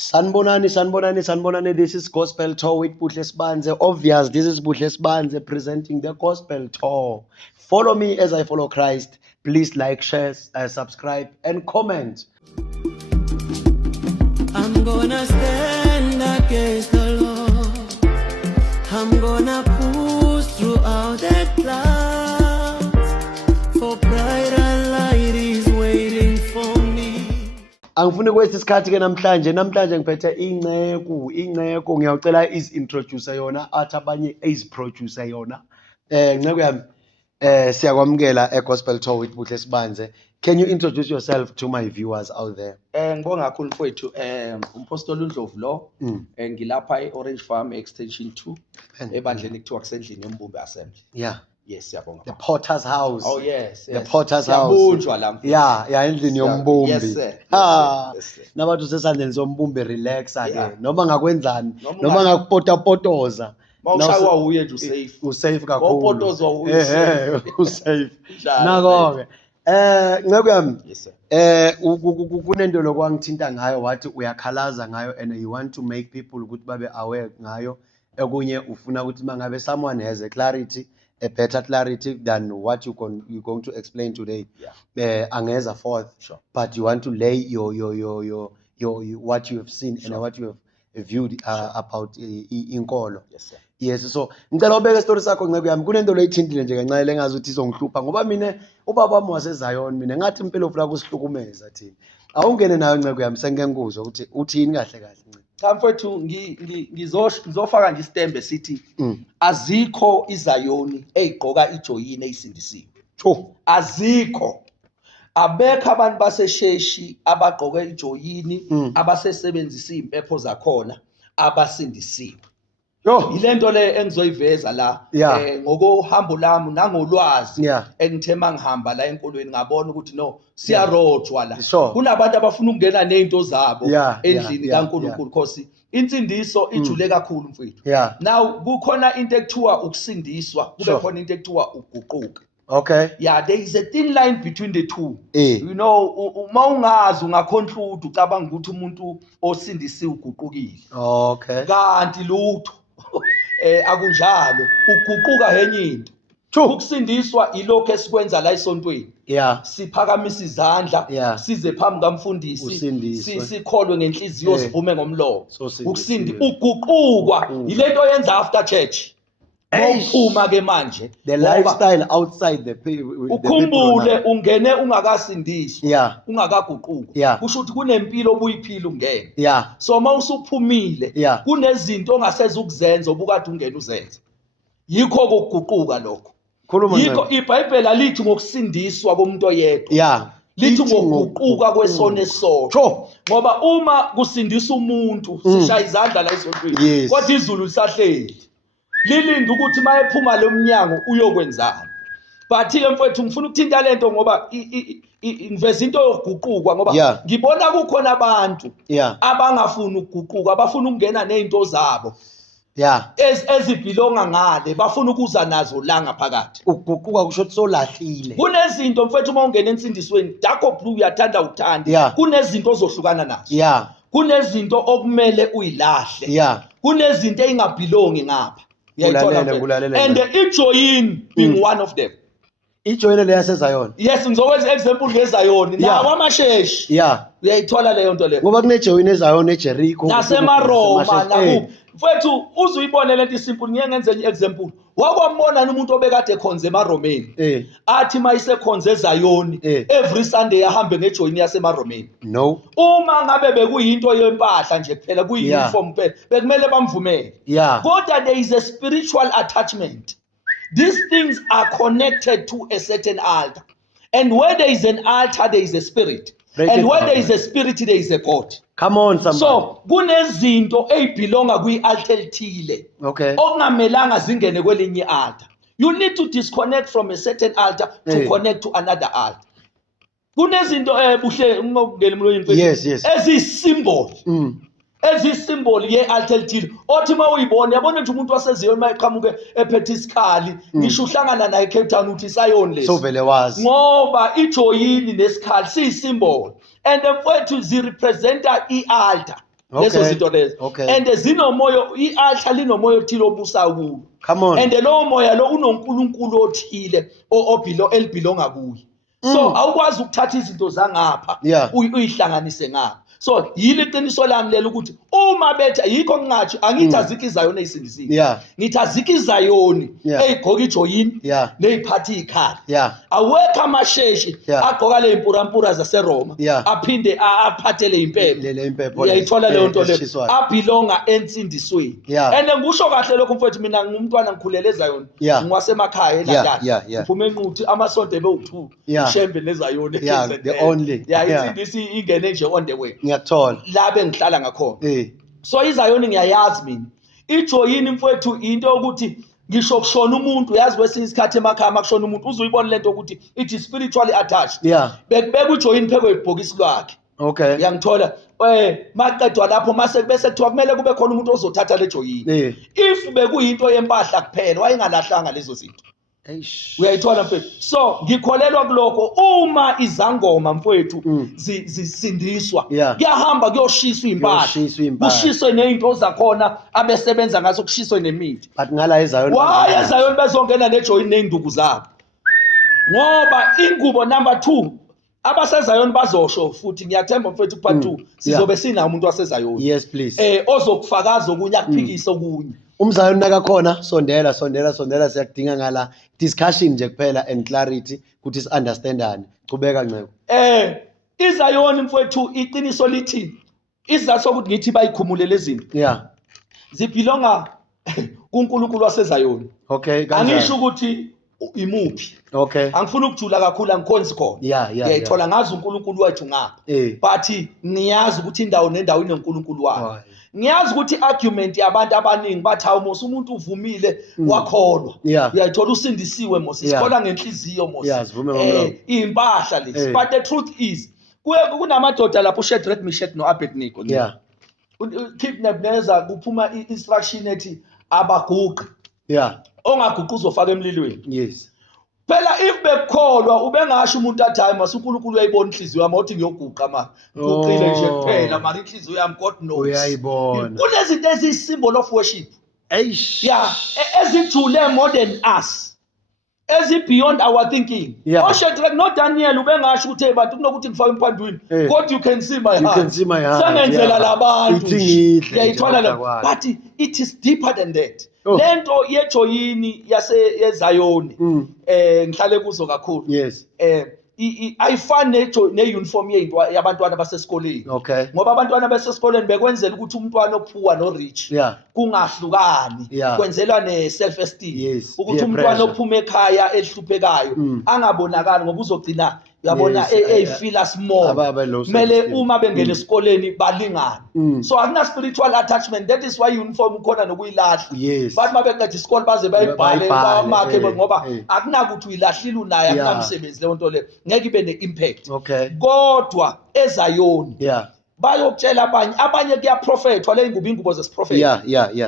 Sanbonani. This is Gospel Tour with Buhle Sibanze. Obvious, this is Buhle Sibanze presenting the Gospel Tour. Follow me as I follow Christ. Please like, share, subscribe, and comment. I'm gonna stand against the Lord. I'm gonna push throughout the clouds. For brighter light is waiting for me. Angifuni kwethu isikhathi ke namhlanje ngiphethe inceku ngiyawucela introduce yona athi abanye producer yona nceku yami siyakwamukela eGospel Tour with Buhle Sibanze. Can you introduce yourself to my viewers out there? Ngibonga kakhulu mfowethu umpostoli uNdlovu lo ngilapha eOrange Farm Extension 2 ebandleni ekuthiwa kusendlini yombumbe assembly. Yeah. Yes, siyabonga. The Potter's House. Oh yes. The Potter's House. Siyabunjwa la mfowethu. Yeah, endlini yombumbi. Yes sir. Yes, sir. Nabantu sesandleni sombumbi relaxa ke noma ngakwenzani noma ngakupotapotoza. Mawushaywa uye nje usafe. Usafe kakhulu. Mawupotozwa uye. Usafe. Nako ke. Nceku yami. Yes sir. Kunento lokwangithinta ngayo wathi uyakhalaza ngayo and you want to make people ukuthi babe aware ngayo. Ekunye ufuna ukuthi mangabe someone has a better clarity than what you're going to explain today. Yeah. Angeza forth. Sure. But you want to lay your what you have seen and what you have viewed about inkolo. Yes sir. Yes, so ngicela ubeke story sakho nceku yami. Kunento loyithintile nje kancane lengazi ukuthi izongihlupha ngoba mina ubaba wami waseZion mina ngathi impela ufuna kusihlukumeza thina. Awungene nayo nceku yami sengengikuzwa ukuthi uthini kahle nceba. Cha mfowethu ngizofaka nje istembe sithi azikho iZayoni ezigqoka ijoyini ezisindisiwe. Azikho. Abekho abantu basesheshi abagqoke ijoyini abasesebenzisa impepho zakhona abasindisiwe. Yilento le engizoyiveza la ngokuhambo lami nangolwazi engithema ngihamba la enkolweni ngabona ukuthi no siyarojwa la kunabantu abafuna ukungena nezinto zabo endlini kaNkulunkulu because insindiso ijule kakhulu mfowethu. Now kukhona into ekuthiwa ukusindiswa kube khona into ekuthiwa uguquka. Okay. Yeah, there is a thin line between the two. You know, uma ungazi ungaconclude ucabanga ukuthi umuntu osindisiwe uguqukile. Okay. Kanti lutho akunjalo, uguquka enye into. Ukusindiswa ilokho esikwenza la esontweni. Siphakamisa izandla, size phambi kamfundisi, sikholwe ngenhliziyo sivume ngomlomo. Uguqukwa yilento yenza after church. Uma ke manje the lifestyle outside the ukhumbule ungene ungakasindiswa ungakaguquki kusho ukuthi kunempilo obuyiphila ungene so mawusuphumile kunezinto ongaseze ukuzenza obukade ungena uzenza yikho ukuguquka lokho yikho iBhayibheli alithi ngokusindiswa komuntu oyedwa lithi ngokuguquka kwesone esodwa ngoba uma kusindisa umuntu sishaya izandla la esontweni kodwa izulu lisahleli lilinda ukuthi mayephuma lo mnyango uyokwenzana. But ke mfowethu ngifuna ukuthinta lento ngoba ngiveza into yokuguquka ngoba ngibona kukhona abantu abangafuni ukuguquka abafuna ukungena nezinto zabo. Ezibhilonga ngale bafuna ukuza nazo la ngaphakathi. Ukuguquka kusho ukuthi solahlile. Kunezinto mfowethu uma ungena insindisweni Darko Blue uyathanda uthanda. Kunezinto ozohlukana nazo. Kunezinto okumele uyilahle. Kunezinto ezingabhilongi ngapha. And ijoyini being one of them. Ijoyini le yaseZion. Yes, ngizokwenza example ngeZion. Nawo amasheshi. Uyayithola leyo nto leyo. Ngoba kunejoyini eZion eJericho. NaseMaroma nakuphi. Mfowethu uzuyibone lento isimple ngiye ngenze enye example. Wakwambona umuntu obekade ekhonze eMaromeni. Athi mayisekhonze eZion every Sunday ahambe ngejoyini yaseMaromeni. No. Uma ngabe bekuyinto yempahla nje kuphela kuyuniform kuphela bekumele bamvumele. Kodwa there is a spiritual attachment. These things are connected to a certain altar. And where there is an altar there is a spirit. And where there is a spirit there is a God. Come on somebody. So kunezinto ezibelonga kwi-altar elithile. Okungamelanga zingene kwelinye altar. You need to disconnect from a certain altar to connect to another altar. Kunezinto buhle ngokungena emlonyeni mfethu ezisymbol. Ezisymbol ye-altar elithile. Othi mawuyibona yabona nje umuntu waseZion mayiqhamuke ephethe isikhali ngisho uhlangana naye eCape Town uthi Zion lesi. So vele wazi. Ngoba ijoyini nesikhali siyisymbol. And mfowethu zirepresenta i-altar. lezo zinto lezo and zinomoya i-altar linomoya othile obusa kulo. Come on. And lowo moya lo unonkulunkulu othile elibelonga kuye. So awukwazi ukuthatha izinto zangapha uyihlanganise ngapha. So yile qiniso lami lelo ukuthi uma betha yikho ngingathi angithi azikho izayoni ezisindisile. Ngithi azikho izayoni ezigqoka ijoyini neziphatha ikhali. Awekho amasheshe agqoka le impurampura zaseRoma aphinde aphathele impepho. Uyayithola leyo nto leyo abhilonga ensindisweni. And ngisho kahle lokho mfowethu mina ngumntwana ngikhulele ezayoni ngiwasemakhaya eladala. Ngiphume enquthi amasonto ebewu2 shembe nezayoni the only insindisi ingene nje on the way. Ngiyathola Labe ngihlala ngakhona. So izayoni ngiyayazi mina. Ijoyini mfowethu into ukuthi ngisho kushona umuntu yazi kwesinye isikhathi emakhaya makushona umuntu uzuyibona lento ukuthi it is spiritually attached. Bekubeka ujoyini phekwe ibhokisi lakhe. Uyangithola maqedwa lapho mase bese kuthiwa kumele kube khona umuntu ozothatha le joyini. If bekuyinto yempahla kuphela wayengalahlanga lezo zinto. Uyayithola mfethu. So ngikholelwa kuloko uma izangoma mfethu zisindiswa kuyahamba kuyoshiswa impahla kushiswe nezinto zakhona abesebenza ngaso kushiswe nemithi. But ngala ezayoni ezayoni bezongena nejoyini nezinduku zabo ngoba ingubo number 2 abasezayoni bazosho futhi ngiyathemba mfethu part 2 sizobe sina umuntu wasezayoni. Yes please. Ozokufakaza okunye akuphikisa okunye. Umzayoni nakakhona sondela siyakudinga ngala discussion nje kuphela and clarity ukuthi si-understandane. Chubeka Ncebo. Izayoni mfowethu iqiniso lithi isizathu sokuthi ngithi bayikhumule lezi zinto. Zibhilonga kuNkulunkulu wasezayoni. Angisho ukuthi imuphi. Angifuni ukujula kakhulu angikhonzi khona. Ngiyayithola ngazi uNkulunkulu wethu ngapha. But niyazi ukuthi indawo nendawo inoNkulunkulu wayo. Ngiyazi ukuthi argument yabantu abaningi bathi awumosi umuntu uvumile wakholwa. Uyayithola usindisiwe mosi sikhola ngenhliziyo mosi. Impahla lezi. But the truth is kunamadoda lapho uShadrach, Meshach noAbednego. Keep Nebuchadnezzar kuphuma instruction ethi abaguqi. Ongaguqi uzofaka emlilweni. Phela if bekholwa ubengasho umuntu athi hayi masuNkulunkulu uyayibona inhliziyo yami uthi ngiyoguqa ma uqile nje kuphela mara inhliziyo yami God knows. Uyayibona. Kunezinto eziyi-symbol of worship. Ezijule more than us. Beyond our thinking. Shadrach no Daniel ubengasho ukuthi hey bantu kunokuthi ngifake emphandweni. God you can see my heart. Sengenzela labantu. Uyayithola la. But it is deeper than that. Lento yejoyini yezayoni ngihlale kuzo kakhulu. Ayifani ne-uniform yabantwana basesikoleni. Ngoba abantwana basesikoleni bekwenzela ukuthi umntwana ophuwa no rich kungahlukani. Kwenzelwa ne-self esteem ukuthi umntwana ophuma ekhaya ehluphekayo angabonakali ngoba uzogcina yabona feel small. Mele uma bengena esikoleni balingane. So akuna spiritual attachment. That is why uniform ukhona nokuyilahla. Bathi mabeqeda isikole baze bayibhale bamakhe ngoba akunakuthi uyilahlile unaye akunamsebenzi leyo nto le ngeke ibe ne-impact. Kodwa ezayoni bayokutshela abanye kuyaprofethwa le ingubo zesiprofetha.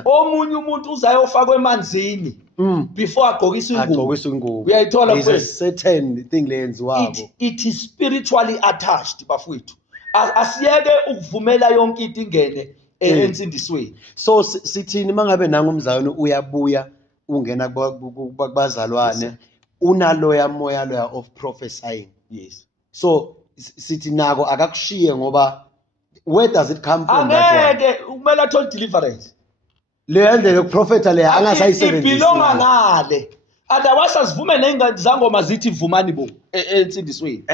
Omunye umuntu uzayofakwa emanzini before agqokiswe ingubo. Uyayithola mfethu. There's a certain thing leyenziwako. It is spiritually attached bafowethu. Asiyeke ukuvumela yonke into ingene ensindisweni. So sithini mangabe nangu umzayoni uyabuya ungena kubazalwane unaloya moya of prophesying. So sithi nako akakushiye ngoba where does it come from? Angeke kumele athole deliverance. Le ndlela yokuprofeta le angasayisebenzisi. Ibhilonga ngale. Otherwise asivume nezangoma zithi vumani bo ensindisweni.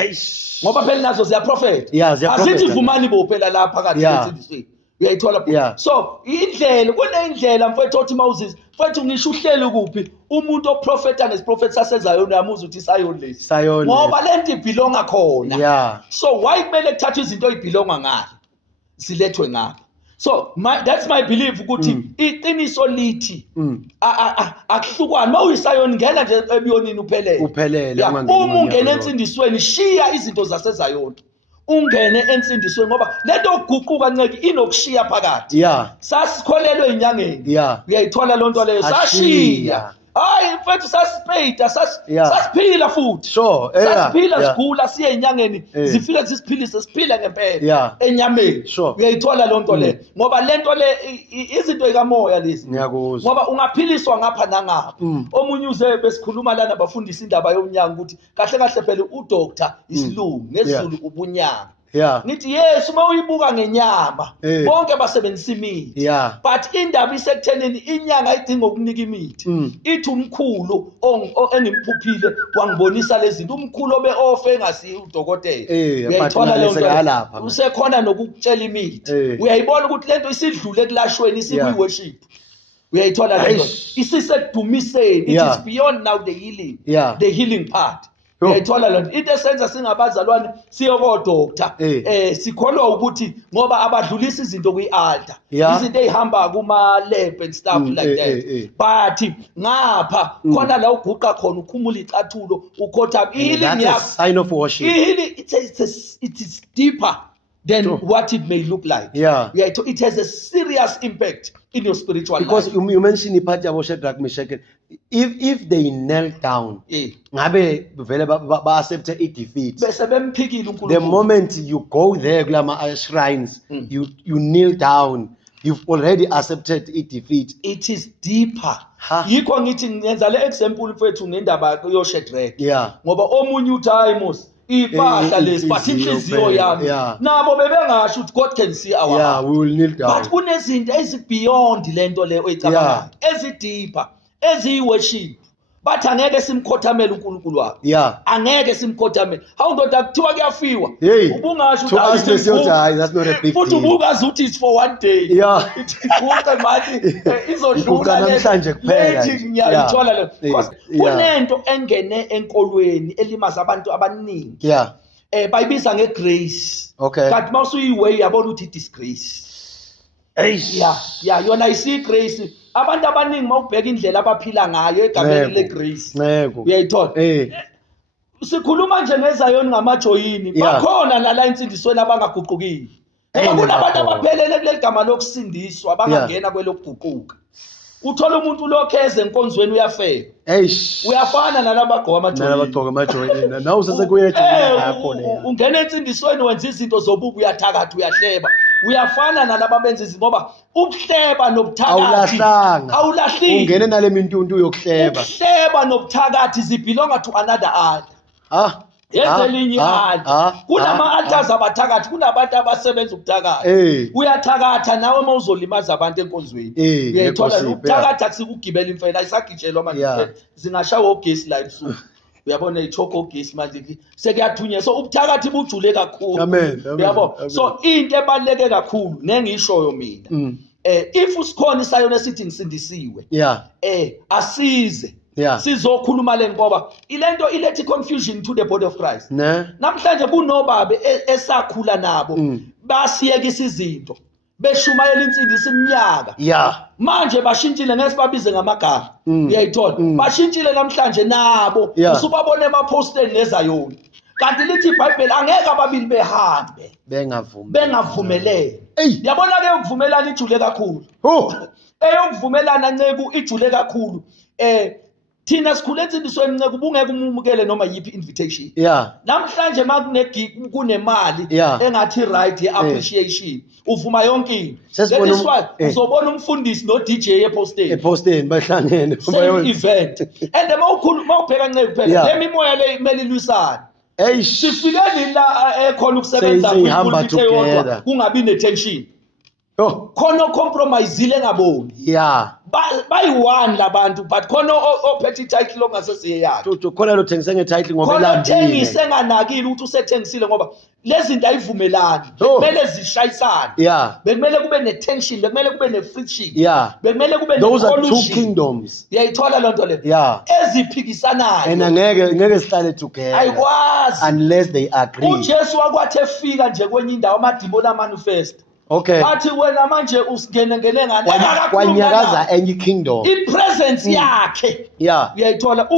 Ngoba phela nazo ziyaprofeta. Asithi vumani bo phela lapha phakathi ensindisweni. Uyayithola. So indlela kunendlela mfowethu othi Moses mfowethu ngisho uhleli kuphi umuntu oprofeta nesiprofeti sasezayoni yamuza ukuthi isayoni lesi. Ngoba lento ibhilonga khona. So why kumele kuthathwe izinto ezibhilonga ngalo silethwe ngapha. So that's my belief ukuthi iqiniso lithi akuhlukani mawuyisayoni ngena nje ebiyonini uphelele. Uma ungena ensindisweni shiya izinto zasezayoni ungene ensindisweni ngoba lento okuguquka nceke inokushiya phakathi. Sasikholelwe enyangeni. Uyayithola lonto leyo sashiya hayi mfethu sasipeyida sasiphila futhi sure sasiphila sigula siye enyangeni zifike zisiphilise siphila ngempela enyameni uyayithola lonto le ngoba lento le izinto ekamoya lezi ngiyakuzwa ngoba ungaphiliswa ngapha nangapha omunye uze besikhuluma lana bafundisa indaba yomnyanga ukuthi kahle kahle phela udoctor isilungu ngesizulu ubunyanga nithi yes uma uyibuka ngenyama bonke basebenzisa imithi but indaba isekuthenini inyanga idinga ukunika imithi ithi umkhulu engimphuphile wangibonisa lezi zinto umkhulu obe ofe engasiyi udokotela uyayithola lento usekhona nokukutshela imithi uyayibona ukuthi lento isidlule kulashweni isiku worship uyayithola lento isisekudumiseni it is beyond now the healing part uyayithola lento into esenza singabazalwane siyokodoctor sikholwa ukuthi ngoba abadlulisa izinto kwi-altar izinto ezihamba kuma lab and stuff like that but ngapha khona la uguqa khona ukhumula icathulo ukhotha healing yakho sign of worship healing it is deeper than what it may look like. It has a serious impact in your spiritual because life. Because you mentioned the part of Shadrach, Meshach. If they knelt down, ngabe vele ba accept a defeat. The moment you go there, glama shrines, you kneel down. You've already accepted a defeat. It is deeper. Yikho ngithi ngenza le example mfethu ngendaba yo Shadrach. Ngoba omunye uthi hayi mos ipahla lesi but inhliziyo yami nabo bebengasho ukuthi God can see our heart. We will kneel down. But kunezinto ezibeyond lento le oyicabangayo ezideeper eziyi-worship bathi angeke simkhothamele uNkulunkulu wakho angeke simkhothamele hawu ndoda kuthiwa kuyafiwa ubungasho ukuthi futhi ubukazi ukuthi it's for one day ithi manje izodlula namhlanje kuphela ngiyayithola le kunento engene enkolweni elimaza abantu abaningi bayibiza ngegrace kanti mawusuyiway yabona ukuthi disgrace yona isi-grace abantu abaningi mawubheka indlela abaphila ngayo egameni legrace uyayithola sikhuluma nje ngezayoni ngamajoyini bakhona nala insindisweni abangaguqukile kunabantu abaphelele kuleli gama lokusindiswa abangangena kwelokuguquka uthola umuntu ulokheze enkonzweni uyafeka uyafana nalabagqoka amajoyini nawe usesekuyejina ungena entsindisweni wenza izinto zobubi uyathakatha uyahleba uyafana nalaba benza izinto ngoba ukuhleba nobuthakathi awulahliki ungene nale mintuntu uyokuhleba ukuhleba nobuthakathi zibelonga to another altar yezelinye i-altar kunama-altars abathakathi kunabantu abasebenza ukuthakatha uyathakatha nawe uma uzolimaza abantu enkonzweni uyayithola ukuthakatha asikugibela imfela ayisagijelwa manje zingashawa ogesi la ebusuku uyabona ichoko ogesi manje sekuyathunyelwa so ubuthakathi bujule kakhulu uyabona so into ebaluleke kakhulu nengishoyo mina if usikhona isayona esithi ngisindisiwe asize sizokhuluma le ngoba ilento ilethi confusion to the body of Christ namhlanje kunobabe esakhula nabo basiyekisa izinto beshumayela insindisi iminyaka manje bashintshile ngesibabize ngamagama uyayithola bashintshile namhlanje nabo usubabone emaposteni lezayona kanti lithi iBhayibheli angeke ababili behambe bengavumelene yabona ke ukuvumelana ijule kakhulu eyokuvumelana ncegu ijule kakhulu thina sikhule ensindisweni ncegu ubungeke umukele noma yipi invitation namhlanje kunemali engathi right ye-appreciation uvuma yonke into that is why uzobona umfundisi no DJ eposteni bahlangene same event and mawubheka ncegu phela le mimoya le kumele ilwisane sifike la khona ukusebenza kuPulpit eyodwa kungabi netension khona compromise engaboni bayi-one labantu but khona ophethe title ongasesiye yakhe khona lo thengise ngetitle ngoba khona thengise enganakile ukuthi usethengisile ngoba lezi zinto ayivumelani bekumele zishayisane bekumele kube ne-tension bekumele kube ne-friction bekumele kube those are two kingdoms uyayithola loo nto leyo eziphikisanayo and ngeke sihlale together ayikwazi unless they agree uJesu wakwathi efika nje kwenye indawo amadimoni amanifest athi wena manje usingenengene ngane kwanyakaza enye kingdom ipresence yakhe uyayithola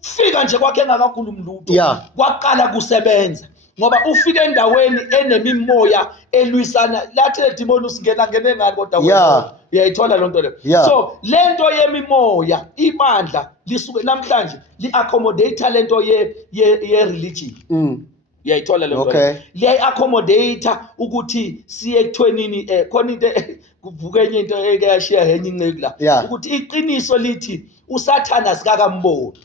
ufika nje kwakhe engakakhulumi lutho kwaqala kusebenza ngoba ufike endaweni enemimoya elwisana lathi le demon usingena ngene kodwa wena uyayithola lonto leyo. So lento yemimoya ibandla lisuke namhlanje li-accommodate lento ye religion. Uyayithola lento leyo. Liya-accommodate ukuthi siye ekuthwenini khona into kuvuka enye into ekayashare henye inceke la ukuthi iqiniso lithi usathana sikakamboni.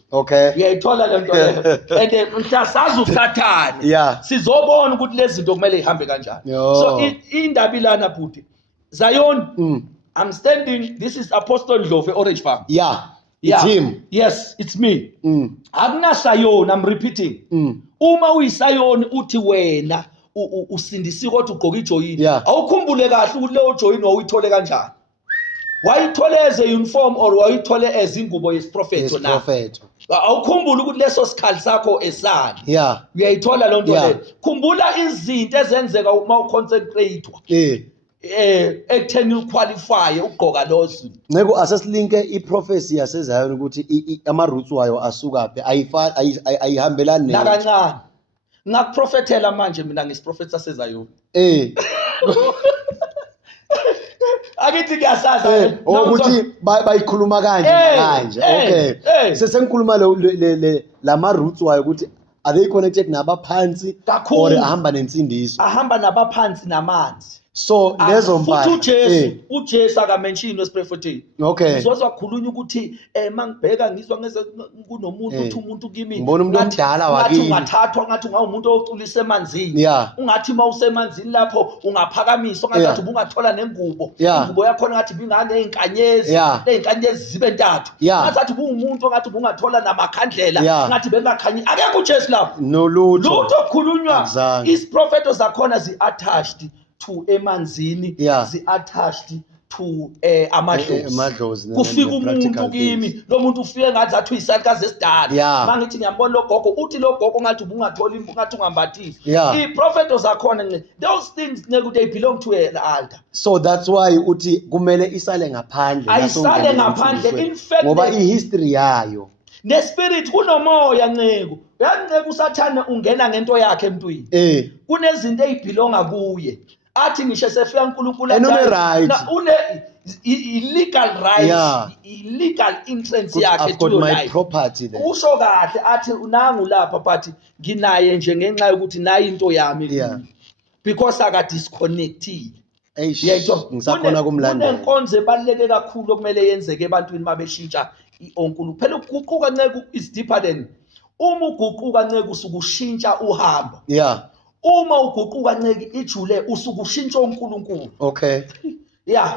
Uyayithola lento leyo. And mhlasazi usathana sizobona ukuthi lezi zinto kumele ihambe kanjani. So indaba ilana bhuti Zion, I'm standing, this is Apostle Ndlovu Orange Farm. It's him. Yes, it's me. Akuna Zion, I'm repeating. Uma uyiSion uthi wena usindisiwe kodwa ugqoka ijoyini. Awukhumbule kahle ukuthi leyo joyini wawuyithole kanjani. Wayithole as a uniform or wayithole as ingubo yesprofeto na. Awukhumbula ukuthi leso sikhali sakho esani. Uyayithola lonto leyo. Khumbula izinto ezenzeka uma uconcentratewa. Ekutheni uqualify ugqoka lozo. Nceko asesilinke iProphecy yaseZion ukuthi ama roots wayo asuka phi ayihambelani na kancane. Ngakuprofethela manje mina ngisiprofetha seZion. Akithi kuyasaza ukuthi bayikhuluma kanje okay sesengikhuluma le lama roots wayo ukuthi are they connected nabaphansi or ahamba nensindiso? Ahamba nabaphansi namanzi. So lezo mbali uJesu akamention wesprofethini. Ngizozwa khulunywa ukuthi mangibheka ngizwa ngeze kunomuntu uthi umuntu kimi ngathi ungathathwa ngathi ungawumuntu oculisa emanzini. Ungathi mawusemanzini lapho ungaphakamiswa ngathi ubungathola nengubo. Ingubo yakho ngathi bingane einkanyezi, einkanyezi zibe ntathu. Ngathi ubumuntu ngathi ubungathola namakhandlela ngathi bengakhanyi. Akekho uJesu lapho. Lutho okukhulunywa isprofeto zakhona zi-attached to emanzini, zi-attached to amadlozi. Kufika umuntu kimi, lo muntu ufike ngathi athi uyisalikazi esidala. Mangithi ngiyambona lo gogo, uthi lo gogo ngathi ubungatholi ngathi ungambathisi. Iprofeto zakhona those things they belong to an altar. So that's why uthi kumele isale ngaphandle. Ayisale ngaphandle in fact ngoba ihistory yayo. Nespirit kunomoya Nceko. Uyanceka usathana ungena ngento yakhe emntwini. Kunezinto ezibelonga kuye. Athi ngisho sefika uNkulunkulu une illegal rights, illegal entrance yakhe to your life. Usho kahle athi unangu lapha but nginaye nje ngenxa yokuthi nayi into yami because aka disconnected. Ngisakhona kumlandela. Kunenkonzo ebaleke kakhulu okumele yenzeke ebantwini mabeshintsha onkulunkulu. Phela ukuguquka Nceko is deeper than uma uguquka Nceko usukushintsha uhamba. Uma uguquka Nceko ijule usukushintsha uNkulunkulu.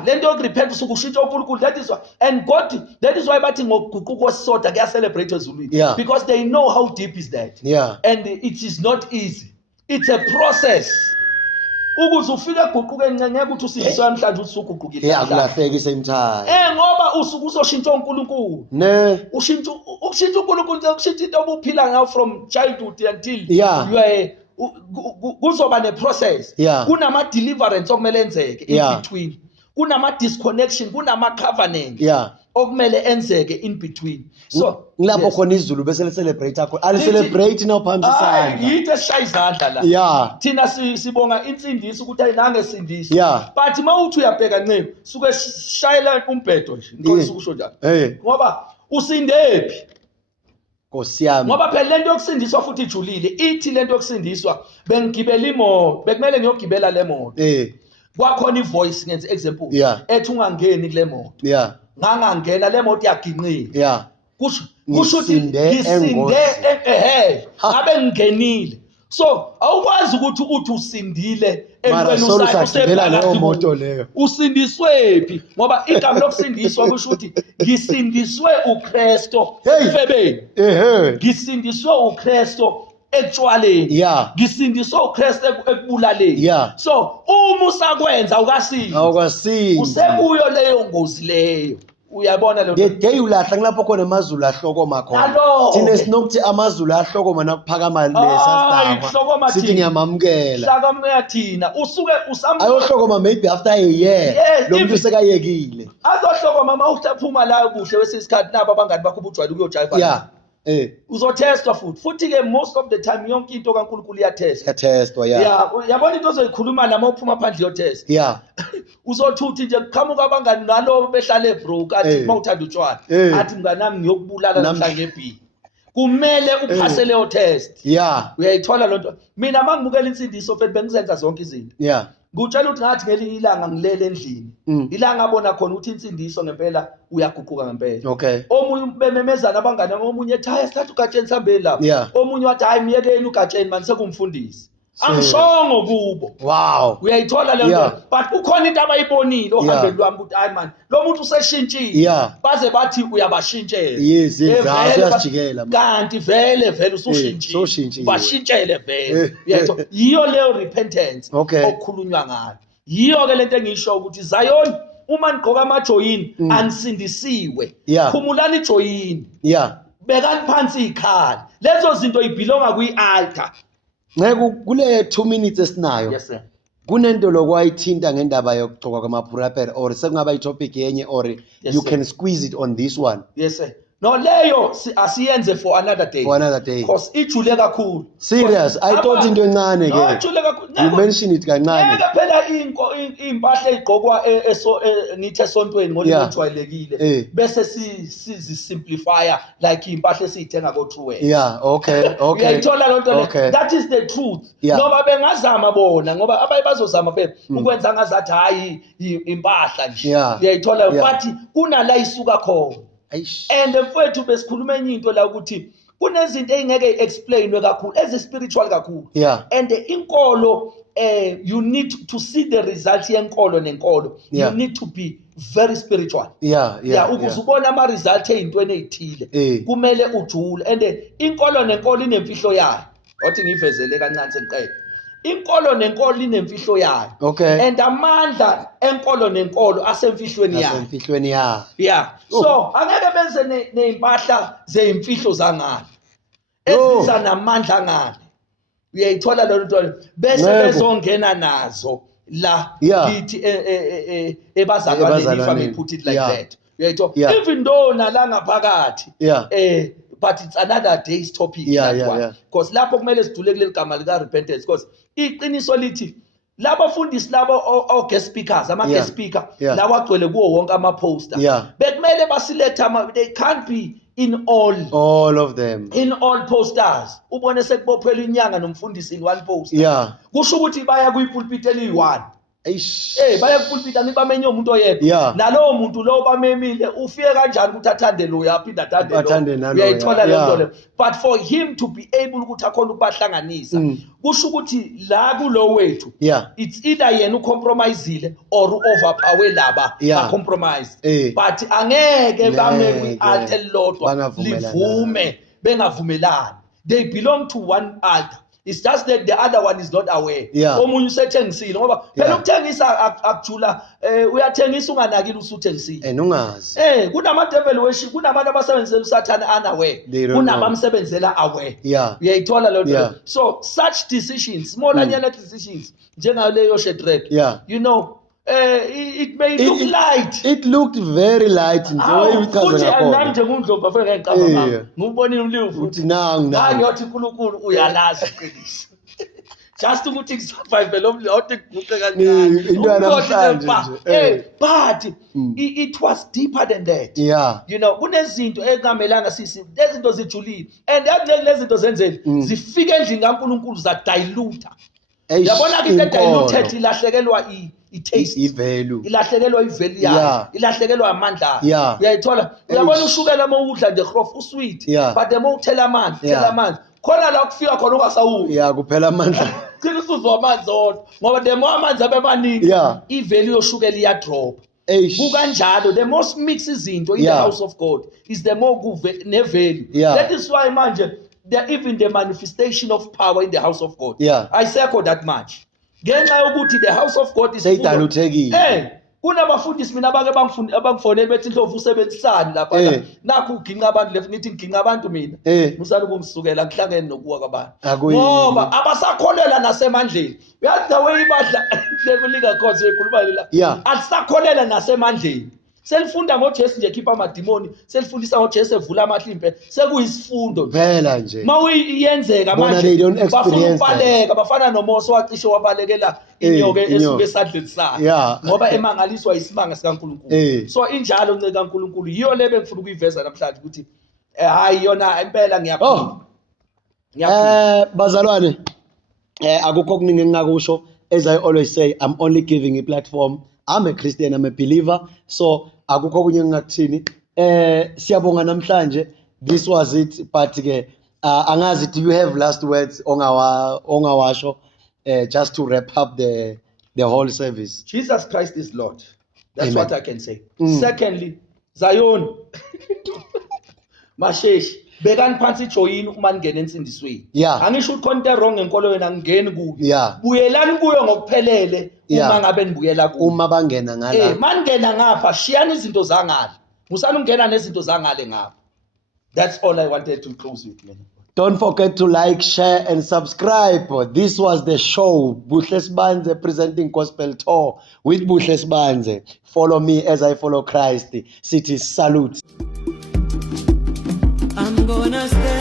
Lento yokurepent usukushintsha uNkulunkulu. That is why, and God, that is why bathi ngokuguquka kwesisodwa kuya celebrate ezulwini because they know how deep is that. And it is not easy. It's a process. Ukuze ufike eguquke ngeke ukuthi usindiswe namhlanje usuguqukile. Akulahleki same time. Ngoba usuku uzoshintsha uNkulunkulu. Ushintsha uNkulunkulu ukushintsha into obuphila ngayo from childhood until you are kuzoba ne process. Kunama deliverance okumele enzeke in between. Kunama disconnection, kunama covenant. Okumele enzeke in between. So ngilapho khona izulu bese celebrate akho. Ali celebrate now phambi isandla. Yitho esishaya izandla la. Thina sibonga insindisi ukuthi ayinange sindisi. But mawuthi uyabheka Nceko suke shayela umbhedo nje. Ngikho ukusho njalo. Ngoba usindephi? Nkosi yami. Ngoba phela lento yokusindiswa futhi ijulile. Ithi lento yokusindiswa bengigibela imoto, bekumele ngiyogibela le moto. Kwakhona ivoice ngenze example ethi ungangeni kule moto. Ngangangena le moto yaginqile. Kusho ukuthi ngisinde ngabe ngingenile. So awukwazi ukuthi usindile entweni usagibela leyo moto leyo. Usindiswephi? Ngoba igama lokusindiswa kusho ukuthi ngisindiswe uKristo efebeni. Ngisindiswe uKristo etshwaleni. Ngisindiswe uKristu ekubulaleni. So uma usakwenza awukasindi. Usekuyo leyo ngozi leyo. Uyabona lo. The day ulahla ngilapho khona amazulu ahlokoma khona. Thina sinokuthi amazulu ahlokoma nakuphakama lesasitaba. Sithi ngiyamamukela. Hlakamela thina usuke ayohlokoma maybe after a year. Lo muntu sekayekile. Azohlokoma mawuhlaphuma la kuhle wesisikhathi nabo abangani bakho ubujwayele ukuyojiva. uzotestwa futhi ke most of the time yonke into kaNkulunkulu iyatestwa. Testwa, Yeah, yabona into ozoyikhuluma nami uphuma phandle yotest. Yeah. Uzothuthi nje kuqhamuka abangani nalo behlale broke athi mawuthanda utshwala athi mnganami ngiyokubulala namhla ngeB. Kumele uphase leyo test. Yeah. Uyayithola lonto. Mina mangibukela insindiso mfethu bengizenza zonke izinto. Yeah. Ngutshela ukuthi ngathi ngelinye ilanga ngilele endlini. Ilanga ngabona khona ukuthi insindiso ngempela uyaguquka ngempela. Okay. Omunye bememezana abangani omunye ethi hayi sithatha ugatsheni sihambeni lapha. Omunye wathi hayi miyekeni ugatsheni manje sekumfundisi. Angishongo kubo. Wow. Uyayithola le nto. But kukhona into abayibonile ohambeni lwami ukuthi hayi man lo muntu useshintshile. Baze bathi uyabashintshela. Yes, uyasijikela. Kanti vele usushintshile. Bashintshele vele. Uyayithola. Yiyo leyo repentance okukhulunywa ngayo. Yiyo ke lento engisho ukuthi Zion uma nigqoka amajoyini anisindisiwe. Khumulani ijoyini. Bekani phansi ikhala. Lezo zinto ibelonga kwi-altar. Kule 2 minutes esinayo. Yes sir. Kunento lokwayithinta ngendaba yokugcoka kwamapurapera or sekungaba itopic yenye or you can squeeze it on this one. Yes sir. No leyo asiyenze for another day. For another day. Because ijule kakhulu. Serious. I thought into encane ke. No ijule kakhulu. You mention it kancane. Ngeke phela impahla egqokwa nithe esontweni ngolimi ojwayelekile bese simplify like impahla esiyithenga ko Truworths. Yeah, okay. Uyayithola lonto le. That is the truth. Ngoba bengazama bona ngoba abaye bazozama phela ukwenza ngazathi hayi impahla nje. Uyayithola but kunala isuka khona. And mfowethu besikhuluma enye into la ukuthi kunezinto engeke explainwe kakhulu spiritual kakhulu. And inkolo you need to see the result yenkolo nenkolo. You need to be very spiritual. Ukuze ubone ama result eyintweni ezithile kumele ujule and inkolo nenkolo inemfihlo yayo. Othi ngivezele kancane sengiqede. Inkolo nenkolo inemfihlo yayo. And amandla enkolo nenkolo asemfihlweni yayo. So angeke benze neimpahla zeimfihlo zangani. Ezisa namandla ngani. Uyayithola lo nto bese bezongena nazo la lithi ebazalwaneni if I may put it like that. Uyayithola even though nala ngaphakathi but it's another day's topic that one. Because lapho kumele sidule kuleli gama lika repentance because iqiniso lithi labafundisi labo guest speakers guest speaker lawa agcwele kuwo wonke ama poster bekumele basiletha they can't be in all of them in all posters ubone sekubophela inyanga nomfundisi in one poster kusho ukuthi baya kuyipulpit eli1 baya kupulpit anibamenye umuntu oyedwa nalowo muntu lo bamemile ufike kanjani ukuthi athande lo yaphinda athande lo uyayithola le nto le but for him to be able ukuthi akhona ukubahlanganisa kusho ukuthi la kulo wethu it's either yena ucompromiseile or overpower laba ba compromise but angeke bame kwi-altar elilodwa livume bengavumelani. They belong to one altar. It's just that the other one is not aware. Omunye usethengisile ngoba phela ukuthengisa akujula uyathengisa unganakile usuthengisile. Ungazi. Kunama devil worship kunabantu abasebenzela usathana unaware. Kunabamsebenzela aware. Uyayithola lo nto. So such decisions, small anyana decisions njengaleyo Shadrach. You know it may look light. It looked very light in the way we futhi nami njengundlovu bafike ngicabanga ngubonile umlivu uthi nangu ngathi uNkulunkulu uyalazi iqiniso just ukuthi ngisurvive lo mlivu othi guqe kancane into namhlanje nje but it was deeper than that. You know kunezinto engamelanga lezinto zijulile and lezi zinto zenzeni zifike endlini kaNkulunkulu za dilute. Yabona ke into diluted ilahlekelwa i-taste, i-value, ilahlekelwa i-value yayo, ilahlekelwa amandla. Uyayithola uyabona ushukela uma udla nje grof usweet but the more uthela amanzi khona la kufika khona ungasawuyi kuphela amandla thina usuzwa amanzi odwa ngoba the more amanzi abemaningi i-value yoshukela iyadrop. Kukanjalo the most mix izinto in the house of God is the more ne-value. That is why manje even the manifestation of power in the house of God I circle that much ngenxa yokuthi the house of God is seyidaluthekile. Kunabafundisi mina abake abangifonela bethi Ndlovu usebenzisani lapha nakho uginqa abantu lefu ngithi ngiginqa abantu mina musala ukungisukela ngihlangene nokuwa kwabantu ngoba abasakholela nasemandleni. Uyazi the way ibadla lekulika cause ekhuluma lela asakholela nasemandleni selifunda ngoJesu nje khipha amadimoni, selifundisa ngoJesu evula amahlimpe, sekuyisifundo vela nje. Mawuyenzeka manje bafuna ukubaleka, bafana noMose wacishe wabalekela inyoka esuke esadleni sakhe ngoba emangaliswa isimanga sikaNkulunkulu. So injalo nceke kaNkulunkulu yiyo le bengifuna ukuyiveza namhlanje ukuthi hayi yona impela ngiyaphila. Bazalwane, akukho okuningi engingakusho. As I always say, I'm only giving a platform. I'm a Christian, I'm a believer. So akukho okunye engingakuthini. Siyabonga namhlanje. This was it, but ke angazi, do you have last words ongawasho just to wrap up the whole service? Jesus Christ is Lord. That's Amen. What I can say. Secondly, Zion Masheshi bekani phansi join uma ngene ensindisweni. Angisho ukuthi konke wrong enkolo wena ngeni kuyo. Buyelani kuyo ngokuphelele uma ngabe nibuyela kuyo. Uma bangena ngala. Mangena ngapha shiyani izinto zangale. Musana ungena nezinto zangale ngapha. That's all I wanted to close with. Don't forget to like, share and subscribe. This was the show, Buhle Sibanze presenting Gospel Tour with Buhle Sibanze. Follow me as I follow Christ. City salute. I'm gonna stay.